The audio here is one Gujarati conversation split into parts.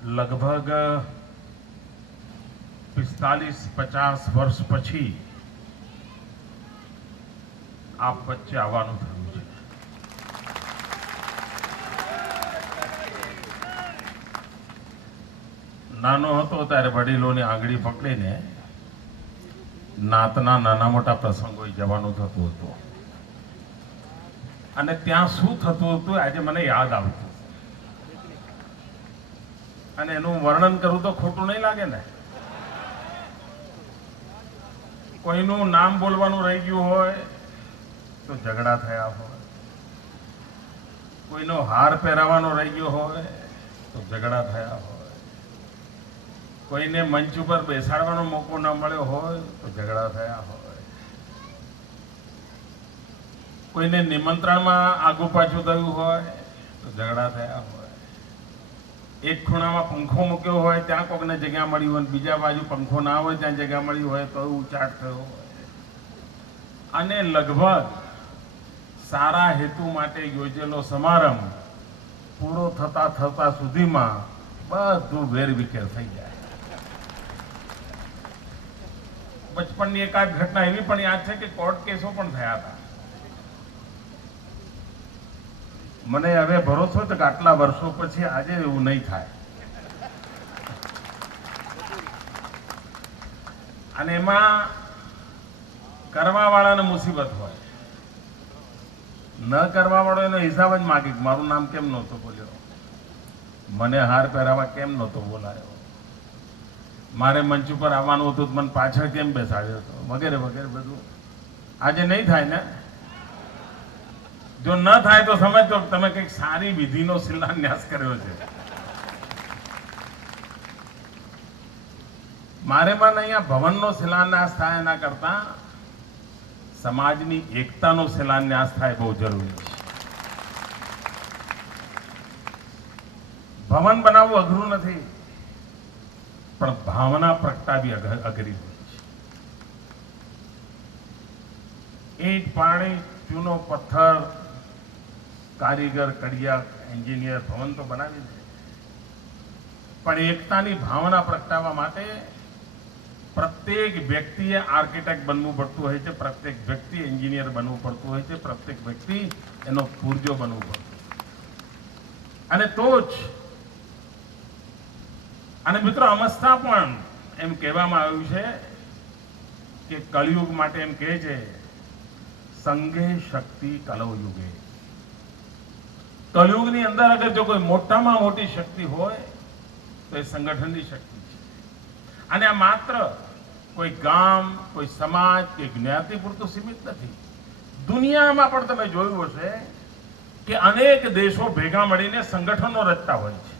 લગભગ 45-50 વર્ષ પછી આપ વચ્ચે આવવાનું થયું છે. નાનો હતો ત્યારે વડીલોની આંગળી પકડીને નાતના નાના મોટા પ્રસંગોએ જવાનું થતું હતું અને ત્યાં શું થતું હતું આજે મને યાદ આવતું અને એનું વર્ણન કરું તો ખોટું નહીં લાગે ને. કોઈનું નામ બોલવાનું રહી ગયું હોય તો ઝઘડા થયા હોય, કોઈનો હાર પહેરાવાનો રહી ગયો હોય તો ઝઘડા થયા હોય, કોઈને મંચ ઉપર બેસાડવાનો મોકો ન મળ્યો હોય તો ઝઘડા થયા હોય, કોઈને નિમંત્રણમાં આગુ પાછું થયું હોય તો ઝઘડા થયા હોય, એક ખૂણામાં પંખો મૂક્યો હોય ત્યાં કોકને જગ્યા મળી હોય, બીજા બાજુ પંખો ના હોય ત્યાં જગ્યા મળી હોય તો ઉચાટ થયો હોય. અને લગભગ સારા હેતુ માટે યોજેલો સમારંભ પૂરો થતા થતા સુધીમાં બધું વેરવિખેર થઈ જાય. બચપણની એકાદ ઘટના એવી પણ યાદ છે કે કોર્ટ કેસો પણ થયા હતા. મને હવે ભરોસો છે કે આટલા વર્ષો પછી આજે એવું નહીં થાય. અને એમાં કરવા વાળાને મુસીબત હોય, ન કરવા વાળો એનો હિસાબ જ માગે મારું નામ કેમ નહોતો બોલ્યો, મને હાર પહેરાવા કેમ નહોતો બોલાયો, મારે મંચ ઉપર આવવાનું હતું તો મને પાછળ કેમ બેસાડ્યો હતો, વગેરે વગેરે. બધું આજે નહીં થાય ને. જો ન થાય તો સમજજો તમે કંઈક સારી વિધિનો શિલાન્યાસ કર્યો છે. મારે પણ અહીંયા ભવનનો શિલાન્યાસ થાય એના કરતા સમાજની એકતાનો શિલાન્યાસ થાય બહુ જરૂરી છે. ભવન બનાવવું અઘરું નથી, પણ ભાવના પ્રગટાવી અઘરી હોય છે. ઈંટ, પાણી, ચૂનો, પથ્થર, કારીગર, કડિયા, એન્જિનિયર ભવન તો બનાવી દે, પણ એકતાની ભાવના પ્રગટાવવા માટે પ્રત્યેક વ્યક્તિએ આર્કિટેક્ટ બનવું પડતું હોય છે, પ્રત્યેક વ્યક્તિ એન્જિનિયર બનવું પડતું હોય છે, પ્રત્યેક વ્યક્તિ એનો પૂર્જો બનવું પડતું. અને તો જ અને મિત્રો અમસ્તા પણ એમ કહેવામાં આવ્યું છે કે કળિયુગ માટે એમ કહે છે સંઘે શક્તિ કલૌ યુગે. કળિયુગની અંદર અગર જો કોઈ મોટામાં મોટી શક્તિ હોય તો એ સંગઠનની શક્તિ છે. અને આ માત્ર કોઈ ગામ, કોઈ સમાજ કે જ્ઞાતિ પૂરતું સીમિત નથી. દુનિયામાં પણ તમે જોયું હશે કે અનેક દેશો ભેગા મળીને સંગઠનો રચતા હોય છે.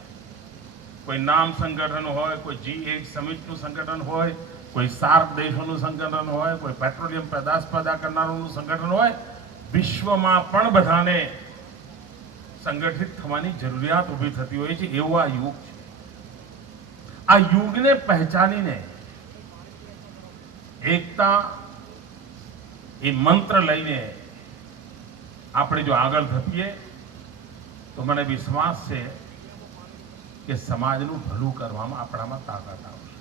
કોઈ નામ સંગઠન હોય, કોઈ G8 સમિટનું સંગઠન હોય, કોઈ સાર્ક દેશોનું સંગઠન હોય, કોઈ પેટ્રોલિયમ પેદાશ પેદા કરનારોનું સંગઠન હોય. વિશ્વમાં પણ બધાને સંગઠિત થવાની જરૂરિયાત ઊભી થતી હોય છે. એવો આ યુગ છે. આ યુગને પહેચાનીને એકતા એ મંત્ર લઈને આપણે જો આગળ ધપીએ તો મને વિશ્વાસ છે કે સમાજનું ભલું કરવામાં આપણામાં તાકાત આવશે.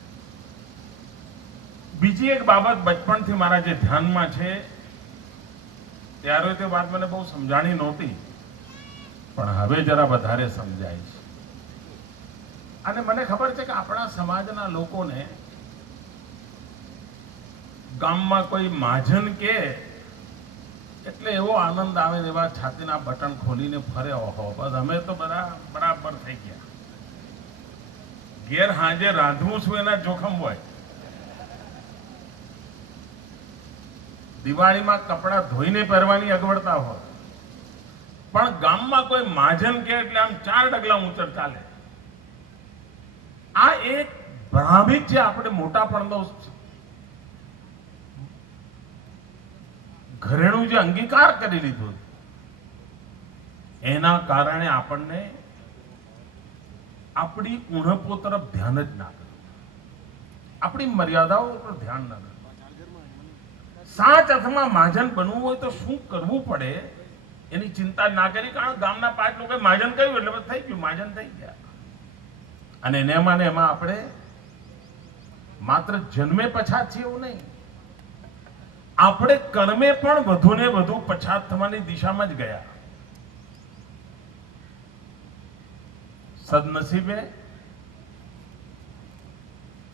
બીજી એક બાબત બચપણથી મારા જે ધ્યાનમાં છે, ત્યારે તે વાત મને બહુ સમજાણી નહોતી, પણ હવે જરા વધારે સમજાય છે. અને મને ખબર છે કે આપણા સમાજના લોકોને ગામમાં કોઈ મહાજન કે એટલે એવો આનંદ આવે, એવા છાતીના બટન ખોલીને ફરે. ઓહો, બસ અમે તો બરાબર થઈ ગયા. ઘેર હાજે રાંધવું છું એના જોખમ હોય. દિવાળીમાં કપડા ધોઈને પહેરવાની અગવડતા હોય, પણ ગામમાં કોઈ મહાજન કે એટલે આમ 4 ડગલા ઊંચર ચાલે. આ એક ભ્રામિત છે આપણે મોટાપણનો ઘરેણું જે અંગીકાર કરી લીધું એના કારણે આપણને આપણી ઉણપો તરફ ધ્યાન જ ના કર્યું, આપણી મર્યાદાઓ પર ધ્યાન ના કર્યું. સાચ અર્થમાં મહાજન બનવું હોય તો શું કરવું પડે એની ચિંતા ના કરી, કારણ ગામના 5 લોકો મહાજન કહ્યું એટલે થઈ ગયું, મહાજન થઈ ગયા. અને એમાં ને એમાં આપણે માત્ર જન્મે પછાત છીએ એવું નહીં, આપણે કર્મે પણ વધુ ને વધુ પછાત થવાની દિશામાં જ ગયા. સદનસીબે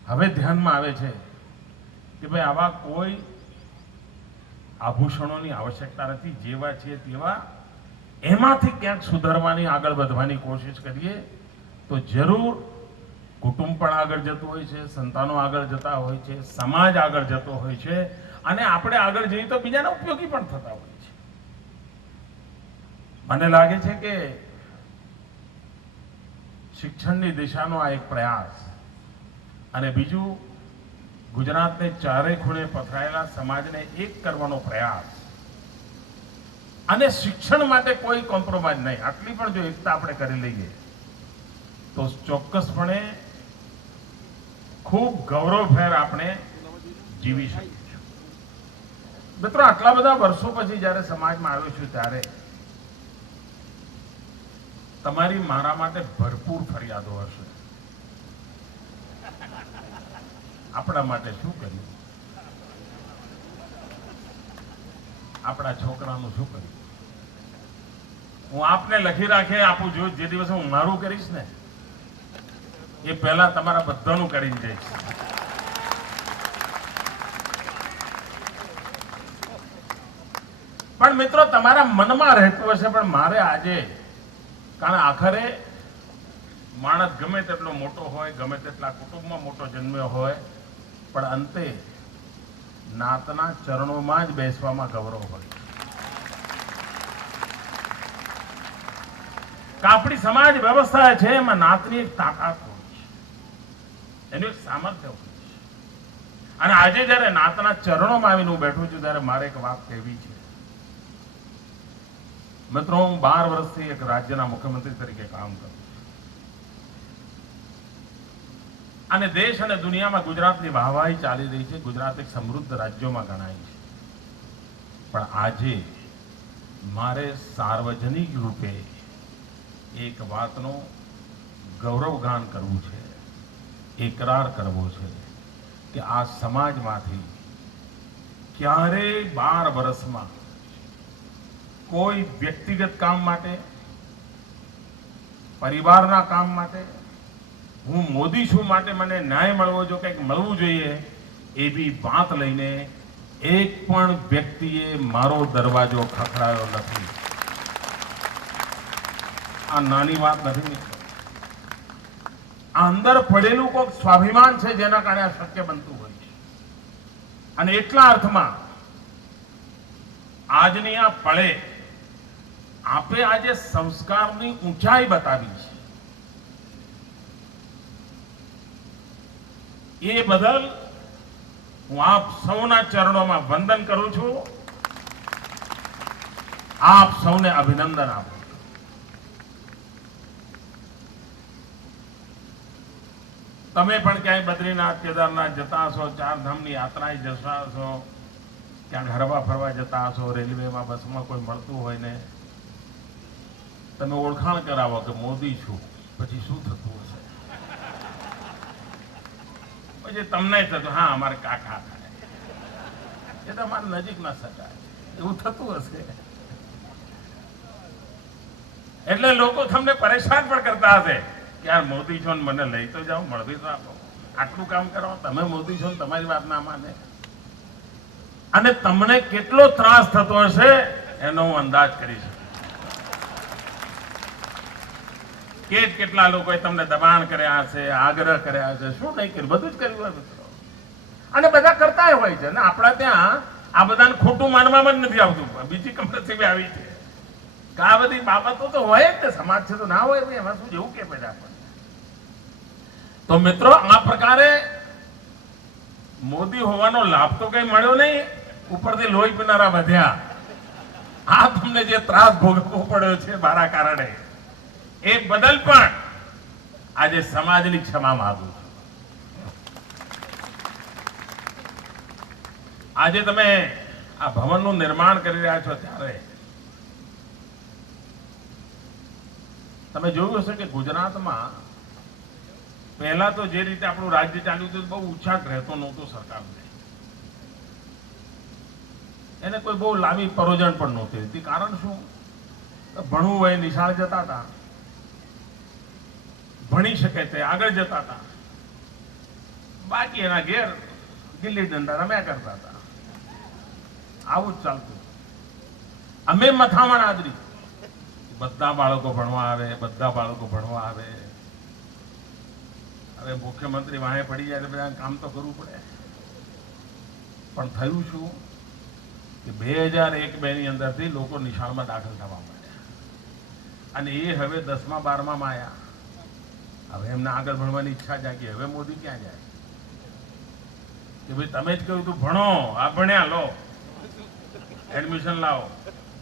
હવે ધ્યાનમાં આવે છે કે ભાઈ આવા કોઈ આભૂષણોની આવશ્યકતા નથી, જેવા છે તેવા એમાંથી ક્યાંક સુધારવાની, આગળ વધવાની કોશિશ કરીએ તો જરૂર કુટુંબ પણ આગળ જતું હોય છે, સંતાનો આગળ જતા હોય છે, સમાજ આગળ જતો હોય છે, અને આપણે આગળ જઈએ તો બીજાને ઉપયોગી પણ થતા હોય છે. મને લાગે છે કે શિક્ષણની દિશાનો આ એક પ્રયાસ, અને બીજું ગુજરાતને ચારે ખૂણે પથરાયેલા સમાજને એક કરવાનો પ્રયાસ, અને શિક્ષણ માટે કોઈ કોમ્પ્રોમાઇઝ નહીં, આટલી પણ જો એકતા આપણે કરી લઈએ તો ચોક્કસપણે ખૂબ ગૌરવભેર આપણે જીવી શકીએ. મિત્રો, આટલા બધા વર્ષો પછી જ્યારે સમાજમાં આવ્યો છું ત્યારે તમારી મારા માટે ભરપૂર ફરિયાદો હશે. આપણા માટે શું કર્યું, આપણા છોકરાનું શું કર્યું. હું આપને લખી રાખે આપું છું, જે દિવસે હું મારું કરીશ ને એ પહેલા તમારા બધાનું કરીને જઈશ. પણ મિત્રો, તમારા મનમાં રહેતું હશે, પણ મારે આજે, કારણ આખરે માણસ ગમે તેટલો મોટો હોય, ગમે તેટલા કુટુંબમાં મોટો જન્મ્યો હોય, પણ અંતે નાતના ચરણોમાં જ બેસવામાં ગૌરવ હોય. આપણી સમાજ વ્યવસ્થા છે એમાં નાતની એક તાકાત હોય છે, એનું એક સામર્થ્ય હોય છે. અને આજે જયારે નાતના ચરણોમાં આવીને હું બેઠું છું ત્યારે મારે એક વાત કહેવી છે. મિત્રો, હું 12 વર્ષથી એક રાજ્યના મુખ્યમંત્રી તરીકે કામ કરું છું, અને દેશ અને દુનિયામાં ગુજરાતની વાહવાહી ચાલી રહી છે. ગુજરાત એક સમૃદ્ધ રાજ્યોમાં ગણાય છે. પણ આજે મારે સાર્વજનિક રૂપે એક વાતનો ગૌરવગાન કરવું છે, એકરાર કરવો છે કે આ સમાજમાંથી ક્યારેય 12 વર્ષમાં કોઈ વ્યક્તિગત કામ માટે, પરિવારના કામ માટે, હું મોદી છું માટે મને ન્યાય મળવો જો કંઈક મળવું જોઈએ એવી વાત લઈને એક પણ વ્યક્તિએ મારો દરવાજો ખખડાયો નથી. આ નાની વાત નથી. આ અંદર પડેલું કોઈક સ્વાભિમાન છે જેના કારણે આ શક્ય બનતું હોય છે. અને એટલા અર્થમાં આજની આ પળે આપે આજે સંસ્કારની ઊંચાઈ બતાવી છે. એ બદલ હું આપ સૌના ચરણોમાં વંદન કરું છું, આપ સૌને અભિનંદન આપું. તમે પણ ક્યાંય બદ્રીનાથ, કેદારનાથ જતા હશો, ચારધામની યાત્રાએ જતા હશો, ક્યાંક હરવા ફરવા જતા હશો, રેલવેમાં, બસમાં કોઈ મળતું હોય ને તમે ઓળખાણ કરાવો કે મોદી છું, પછી શું થતું હશે? પછી તમને થતું હા અમારે કાકા થાય, એ તો અમારા નજીકના સગા છે, એવું થતું હશે. એટલે લોકો તમને પરેશાન પણ કરતા હશે કે યાર મોદી છો ને મને લઈ તો જાઓ, મળવી તો આપો, આટલું કામ કરો, તમે મોદી છો ને તમારી વાત ના માને. અને તમને કેટલો ત્રાસ થતો હશે એનો હું અંદાજ કરી શકું. કેટલા લોકોએ તમને દબાણ કર્યા હશે, આગ્રહ કર્યા હશે, શું નહીં કર્યું, બધું જ કર્યું હોય મિત્રો. અને બધા કરતા હોય છે ને. આપણા ત્યાં આ બધાને ખોટું માનવામાં જ નથી આવતું. બીજી કમ્પલસરી આવી છે કે આ બધી બાબતો તો હોય જ ને, સમાજ છે તો ના હોય, એમાં શું જેવું કે બધા આપણને. તો મિત્રો, આ પ્રકારે મોદી હોવાનો લાભ તો કઈ મળ્યો નહીં, ઉપરથી લોહી પીનારા વધ્યા. આ તમને જે ત્રાસ ભોગવવો પડ્યો છે મારા કારણે, એ બદલ પણ આજે સમાજની ક્ષમા માંગુ છું. આજે તમે આ ભવનનું નિર્માણ કરી રહ્યા છો ત્યારે તમે જોયું હશે કે ગુજરાતમાં પહેલા તો જે રીતે આપણું રાજ્ય ચાલ્યું હતું બહુ ઉછાટ રહેતો નહોતો સરકારને, એને કોઈ બહુ લાંબી પરોજણ પણ નહોતી રહેતી. કારણ શું? ભણવું હોય નિશાળ જતા હતા, ભણી શકે તે આગળ જતા હતા, બાકી એના ઘેર ગિલ્લી દંડા રમ્યા કરતા હતા. આવું જ ચાલતું. અમે મથામણ આદરી, બધા બાળકો ભણવા આવે, બધા બાળકો ભણવા આવે. હવે મુખ્યમંત્રી વાહે પડી જાય બધા કામ તો કરવું પડે. પણ થયું શું કે 2001-2 ની અંદરથી લોકો નિશાળમાં દાખલ થવા માંડ્યા અને એ હવે 10મા 12મા આવ્યા. હવે એમને આગળ ભણવાની ઈચ્છા જાગી. હવે મોદી ક્યાં જાય કે ભાઈ તમે જ કહ્યું તું ભણો, આ ભણ્યા લો, એડમિશન લાવો,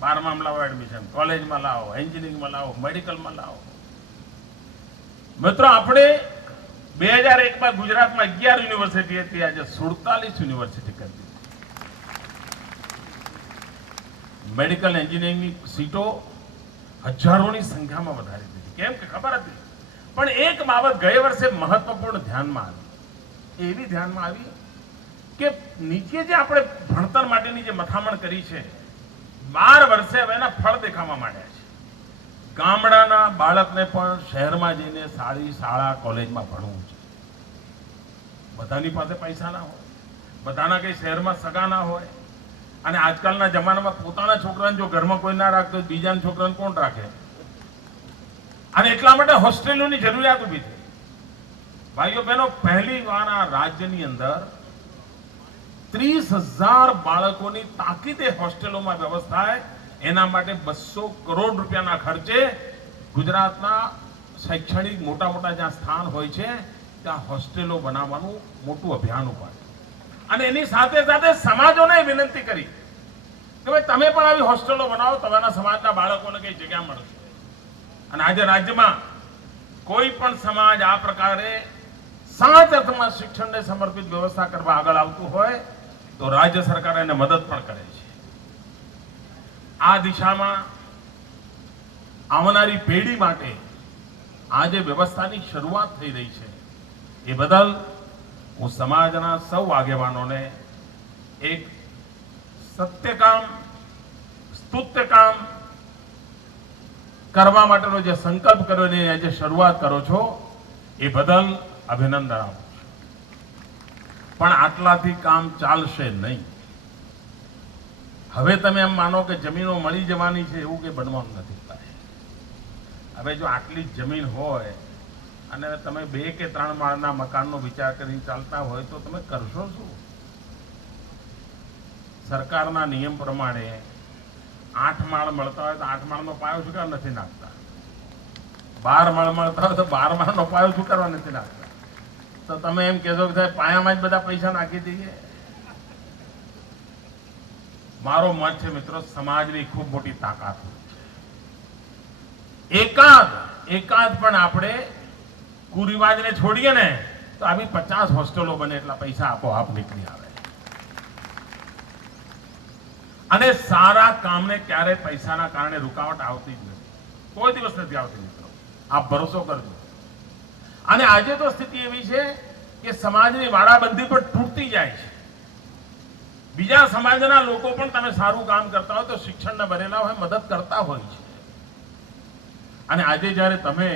12માં લાવો એડમિશન, કોલેજમાં લાવો, એન્જિનિયરિંગમાં લાવો, મેડિકલમાં લાવો. મિત્રો આપણે 2001માં ગુજરાતમાં 11 યુનિવર્સિટી હતી, આજે 47 યુનિવર્સિટી કરી દીધી. મેડિકલ એન્જિનિયરિંગની સીટો હજારોની સંખ્યામાં વધારી દીધી. કેમ કે ખબર હતી, પણ એક બાબત ગયે વર્ષે મહત્વપૂર્ણ ધ્યાનમાં આવી. એવી ધ્યાનમાં આવી કે નીચે જે આપણે ભણતર માટેની જે મથામણ કરી છે 12 વર્ષે હવે એના ફળ દેખાવા માંડ્યા છે. ગામડાના બાળકને પણ શહેરમાં જઈને સારી શાળા કોલેજમાં ભણવું છે. બધાની પાસે પૈસા ના હોય, બધાના કઈ શહેરમાં સગા ના હોય, અને આજકાલના જમાનામાં પોતાના છોકરાને જો ઘરમાં કોઈ ના રાખતો બીજાના છોકરાને કોણ રાખે? અને એટલા માટે હોસ્ટેલોની જરૂરિયાત ઊભી થઈ. ભાઈઓ બહેનો, પહેલી વાર આ રાજ્યની અંદર 30,000 બાળકોની તાકીદે હોસ્ટેલોમાં વ્યવસ્થા થાય. એના માટે 200 કરોડ રૂપિયાના ખર્ચે ગુજરાતના શૈક્ષણિક મોટા જ્યાં સ્થાન હોય છે ત્યાં હોસ્ટેલો બનાવવાનું મોટું અભિયાન ઉપાડ્યું. અને એની સાથે સાથે સમાજોને વિનંતી કરી કે ભાઈ તમે પણ આવી હોસ્ટેલો બનાવો, તમારા સમાજના બાળકોને કઈ જગ્યા મળશે. અને આજે રાજ્યમાં કોઈ પણ સમાજ આ પ્રકારે સાચા અર્થમાં શિક્ષણને સમર્પિત વ્યવસ્થા કરવા આગળ આવતું હોય તો રાજ્ય સરકાર એને મદદ પણ કરે છે. આ દિશામાં આવનારી પેઢી માટે આજે વ્યવસ્થાની શરૂઆત થઈ રહી છે. એ બદલ હું સમાજના સૌ આગેવાનોને એક સત્યકામ સ્તુત્યકામ કરવા માટેનો જે સંકલ્પ કર્યો ને જે શરૂઆત કરો છો એ બદલ અભિનંદન આપું છું. પણ આટલાથી કામ ચાલશે નહીં. હવે તમે એમ માનો કે જમીનો મળી જવાની છે એવું કે બનવાનું નથી. હવે જો આટલી જમીન હોય અને તમે 2 કે 3 માળના મકાનનો વિચાર કરીને ચાલતા હોય તો તમે કરશો શું? સરકારના નિયમ પ્રમાણે 8 માળ મળતા હોય તો 8 માળનો પાયો શું કરવા નથી નાખતા? 12 માળ મળતા હોય તો 12 માળનો પાયો શું કરવા નથી નાખતા? તો તમે એમ કહેશો કે સાહેબ પાયામાં જ બધા પૈસા નાખી દઈએ. મારો મત છે મિત્રો, સમાજની ખૂબ મોટી તાકાત હોય છે. એકાદ પણ આપણે કુરિવાજને છોડીએ ને તો આવી 50 હોસ્ટેલો બને એટલા પૈસા આપોઆપ નીકળી આવે. અને સારા કામને ક્યારે પૈસાના કારણે રૂકાવટ આવતી જ નથી. કોઈ દિવસ નથી આવતી મિત્રો, આપ ભરોસો કરજો. અને આજે તો સ્થિતિ એવી છે કે સમાજની વાડાબંધી પણ તૂટતી જાય છે. બીજા સમાજના લોકો પણ તમે સારું કામ કરતા હોય તો શિક્ષણને ભરેલા હોય મદદ કરતા હોય છે. અને આજે જ્યારે તમે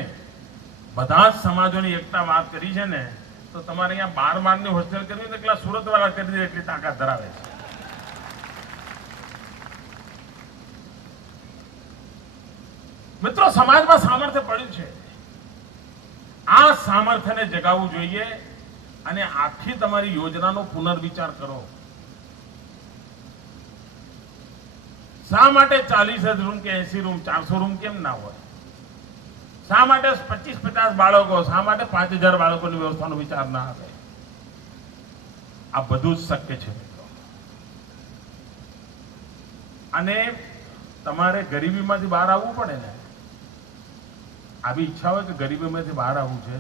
બધા જ સમાજોની એકતા વાત કરી છે ને તો તમારે અહીંયા 12 માળની હોસ્ટેલ કરવી તો એટલા સુરત વાળા કરી દે એટલી તાકાત ધરાવે છે. મિત્રો, સમાજમાં સામર્થ્ય પડ્યું છે. આ સામર્થ્યને જગાવવું જોઈએ અને આખી તમારી યોજનાનો પુનર્વિચાર કરો. શા માટે 40 રૂમ કે 80 રૂમ 400 રૂમ કેમ ના હોય? શા માટે 25-50 બાળકો, શા માટે 5000 બાળકોની વ્યવસ્થાનો વિચાર ના આવે? આ બધું જ શક્ય છે મિત્રો. અને તમારે ગરીબીમાંથી બહાર આવવું પડે ને. આવી ઈચ્છા હોય કે ગરીબીમાંથી બહાર આવવું છે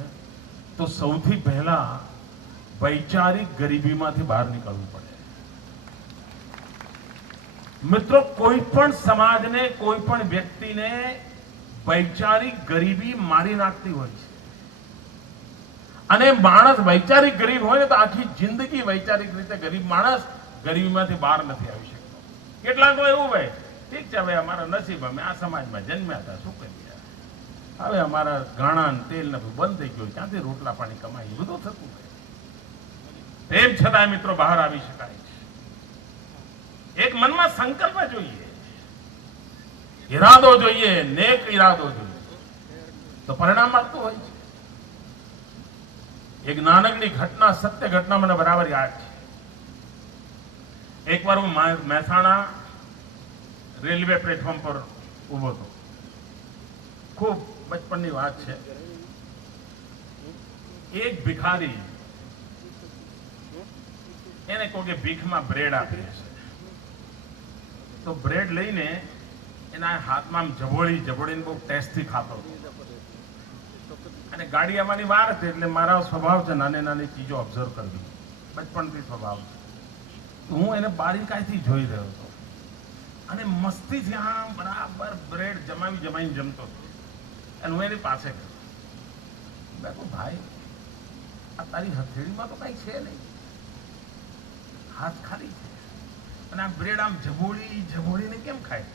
તો સૌથી પહેલા વૈચારિક ગરીબીમાંથી બહાર નીકળવું પડે. મિત્રો, કોઈ પણ સમાજને, કોઈ પણ વ્યક્તિને વૈચારિક ગરીબી મારી નાખતી હોય છે. અને માણસ વૈચારિક ગરીબ હોય ને તો આખી જિંદગી વૈચારિક રીતે ગરીબ માણસ ગરીબીમાંથી બહાર નથી આવી શકતો. કેટલાક એવું હોય, ઠીક છે હવે અમારા નસીબ, અમે આ સમાજમાં જન્મ્યા હતા, શું કરીએ, હવે અમારા ઘાણા ને તેલ ને બંધ થઈ ગયું, ક્યાંથી રોટલા પાણી કમાય, એ બધું થતું હોય. તેમ છતાં મિત્રો બહાર આવી શકાય છે. એક મનમાં સંકલ્પ જોઈએ, ઈરાદો જોઈએ, નેક ઈરાદો જોઈએ, તો પરિણામ મળતું હોય છે. એક નાનકડી ઘટના, સત્ય ઘટના મને બરાબર યાદ છે. એકવાર હું મહેસાણા રેલવે પ્લેટફોર્મ પર ઉભો હતો. ખૂબ બચપણની વાત છે. એક ભિખારી, એને કોઈ ભીખમાં બ્રેડ આપી હશે, તો બ્રેડ લઈને એના હાથમાં જબોળીને બહુ ટેસ્ટથી ખાતો હતો. અને ગાડી આવવાની વાર હતી, એટલે મારા સ્વભાવ છે નાની નાની ચીજો ઓબ્ઝર્વ કરવી, બચપણથી સ્વભાવ છે. તો હું એને બારીકાઈથી જોઈ રહ્યો હતો અને મસ્તીથી આમ બરાબર બ્રેડ જમાવીને જમતો હતો. અને હું એની પાસે ગયો. મેં કહ્યું, ભાઈ, આ તારી હથેળીમાં તો કઈ છે નહીં, હાથ ખાલી છે, અને આ બ્રેડ આમ જબોળીને કેમ ખાય?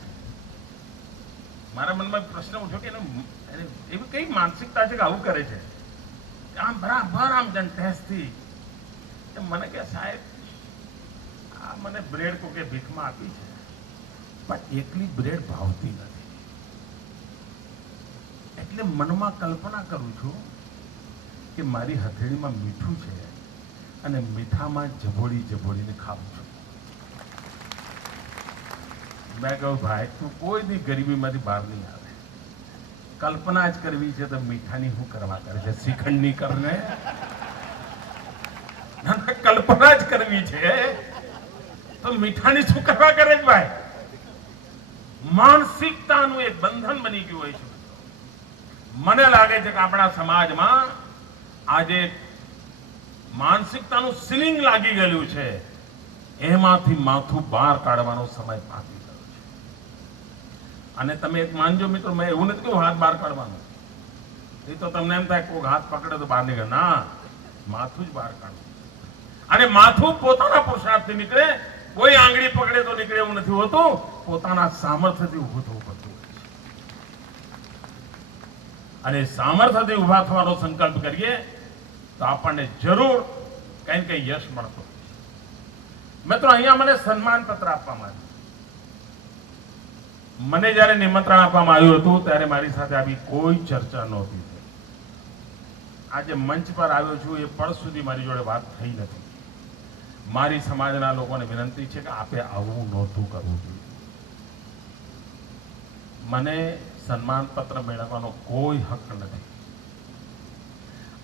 મારા મનમાં પ્રશ્ન ઉઠ્યો કે એવી કઈ માનસિકતા છે કે આવું કરે છે, આમ બરાબર આમ ટેસ્ટથી. મને કે સાહેબ, આ મને બ્રેડ કોકે ભીખમાં આપી છે, પણ એકલી બ્રેડ ભાવતી નથી, એટલે મનમાં કલ્પના કરું છું કે મારી હથેળીમાં મીઠું છે અને મીઠામાં જબોળીને ખાવું છું. મેં કહ્યું, ભાઈ, તું કોઈ દી ગરીબીમાંથી બહાર નહીં આવે. કલ્પના જ કરવી છે તો મીઠાની શું કરવા કરે છે? શ્રીખંડની કરને, કલ્પના જ કરવી છે તો મીઠાની શું કરવા કરે છે? ભાઈ, માનસિકતાનું એક બંધન બની ગયું હોય છે. મને લાગે છે કે આપણા સમાજમાં આજે માનસિકતાનું સીલિંગ લાગી ગયેલું છે, એમાંથી માથું બહાર કાઢવાનો સમય પાકી ગયો છે. અને તમે એક માનજો મિત્રો, મેં એવું નથી કહ્યું હાથ બહાર કાઢવાનું, એ તો તમને એમ થાય કોઈ હાથ પકડે તો બહાર નીકળે. ના, માથું જ બહાર કાઢવું. અને માથું પોતાના પુરુષાર્થથી નીકળે, કોઈ આંગળી પકડે તો નીકળે એવું નથી હોતું, પોતાના સામર્થ્યથી ઉભું થવું પડતું હોય છે. અને સામર્થ્યથી ઉભા થવાનો સંકલ્પ કરીએ તો આપણને જરૂર કઈ ને કઈ યશ મળતો. મિત્રો, અહીંયા મને સન્માન પત્ર આપવામાં આવ્યું. મને જયારે નિમંત્રણ આપવામાં આવ્યું હતું ત્યારે મારી સાથે આવી કોઈ ચર્ચા નહોતી થઈ. આજે મંચ પર આવ્યો છું એ પળ સુધી મારી જોડે વાત થઈ નથી. મારી સમાજના લોકોને વિનંતી છે કે આપે આવું નહોતું કરવું જોઈએ. મને સન્માન પત્ર મેળવવાનો કોઈ હક નથી.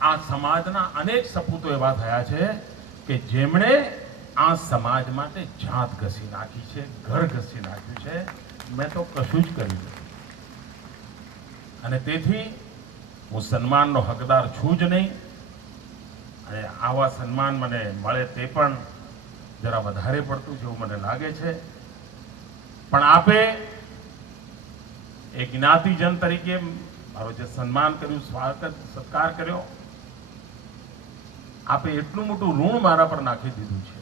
આ સમાજના અનેક સપૂતો એવા થયા છે કે જેમણે આ સમાજ માટે જાત ઘસી નાખી છે, ઘર ઘસી નાખ્યું છે. મેં તો કશું જ કર્યું નથી, અને તેથી હું સન્માનનો હકદાર છું જ નહીં. અને આવા સન્માન મને મળે તે પણ જરા વધારે પડતું છે એવું મને લાગે છે. પણ આપે એક જ્ઞાતિજન તરીકે મારો જે સન્માન કર્યું, સ્વાગત સત્કાર કર્યો, આપે એટલું મોટું ઋણ મારા પર નાખી દીધું છે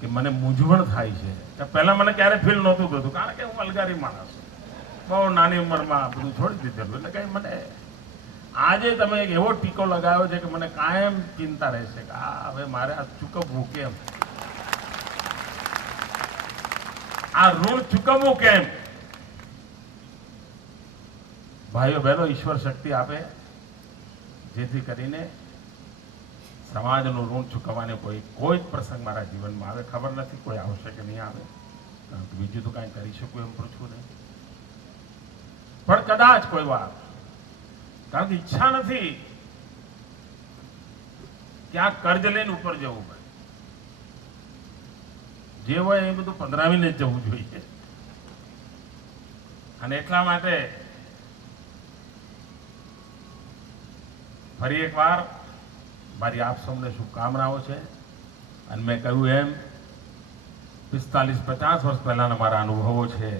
કે મને મૂંઝવણ થાય છે. પહેલા મને ક્યારે ફીલ નહોતું થતું, કારણ કે હું અલગારી માણસ છું, બહુ નાની ઉંમરમાં બધું છોડી દીધેલું. એટલે કઈ મને આજે તમે એક એવો ટીકો લગાવ્યો છે કે મને કાયમ ચિંતા રહેશે કે આ હવે મારે આ ચૂકવવું કેમ, આ ઋણ ચૂકવવું કેમ. ભાઈઓ બહેનો, ઈશ્વર શક્તિ આપે જેથી કરીને સમાજનું ઋણ ચૂકવવાને કોઈ જ પ્રસંગ મારા જીવનમાં આવે. ખબર નથી કોઈ આવશે કે નહીં આવે, કારણ કે બીજું તો કાંઈ કરી શકું એમ પૂછવું નહીં. પણ કદાચ કોઈ વાર, કારણ કે ઈચ્છા નથી કે આ કર્જ લઈને ઉપર જવું પડે. જે હોય એ બધું પધરાવીને જ જવું જોઈએ. અને એટલા માટે ફરી એકવાર મારી આપ સૌને શુભકામનાઓ છે. અને મેં કહ્યું એમ 45-50 વર્ષ પહેલાના મારા અનુભવો છે.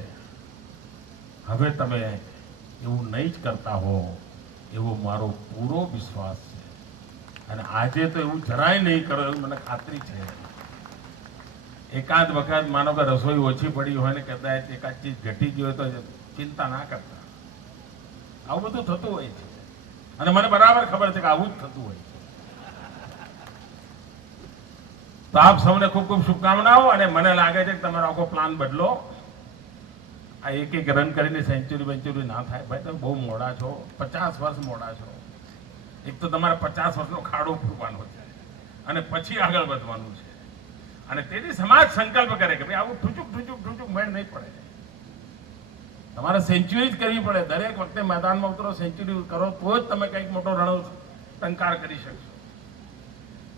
હવે તમે એવું નહીં જ કરતા હો એવો મારો પૂરો વિશ્વાસ છે. અને આજે તો એવું જરાય નહીં કરો એવું મને ખાતરી છે. એકાદ વખત માનો કે રસોઈ ઓછી પડી હોય ને કદાચ એકાદ ચીજ ઘટી ગઈ હોય તો ચિંતા ના કરતા. આવું બધું થતું હોય છે અને મને બરાબર ખબર છે કે આવું જ થતું હોય છે. તો આપ સૌને ખૂબ ખૂબ શુભકામનાઓ. અને મને લાગે છે કે તમારો આખો પ્લાન બદલો. આ એક એક રન કરીને સેન્ચુરી ના થાય. ભાઈ તમે બહુ મોડા છો, 50 વર્ષ મોડા છો. એક તો તમારે 50 વર્ષનો ખાડો પૂરવાનો છે અને પછી આગળ વધવાનું છે. અને તેથી સમાજ સંકલ્પ કરે કે ભાઈ આવું ઠૂચુક મેળ નહીં પડે. તમારે સેન્ચુરી જ કરવી પડે. દરેક વખતે મેદાનમાં ઉતરો, સેન્ચુરી કરો તો જ તમે કંઈક મોટો ટંકાર કરી શકશો.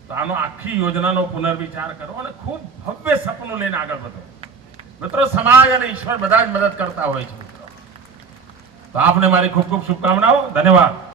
તો આનો આખી યોજનાનો પુનર્વિચાર કરો અને ખૂબ ભવ્ય સપનું લઈને આગળ વધો. મિત્રો, સમાજ અને ઈશ્વર બધા જ મદદ કરતા હોય છે. મિત્રો, તો આપને મારી ખૂબ ખૂબ શુભકામનાઓ. ધન્યવાદ.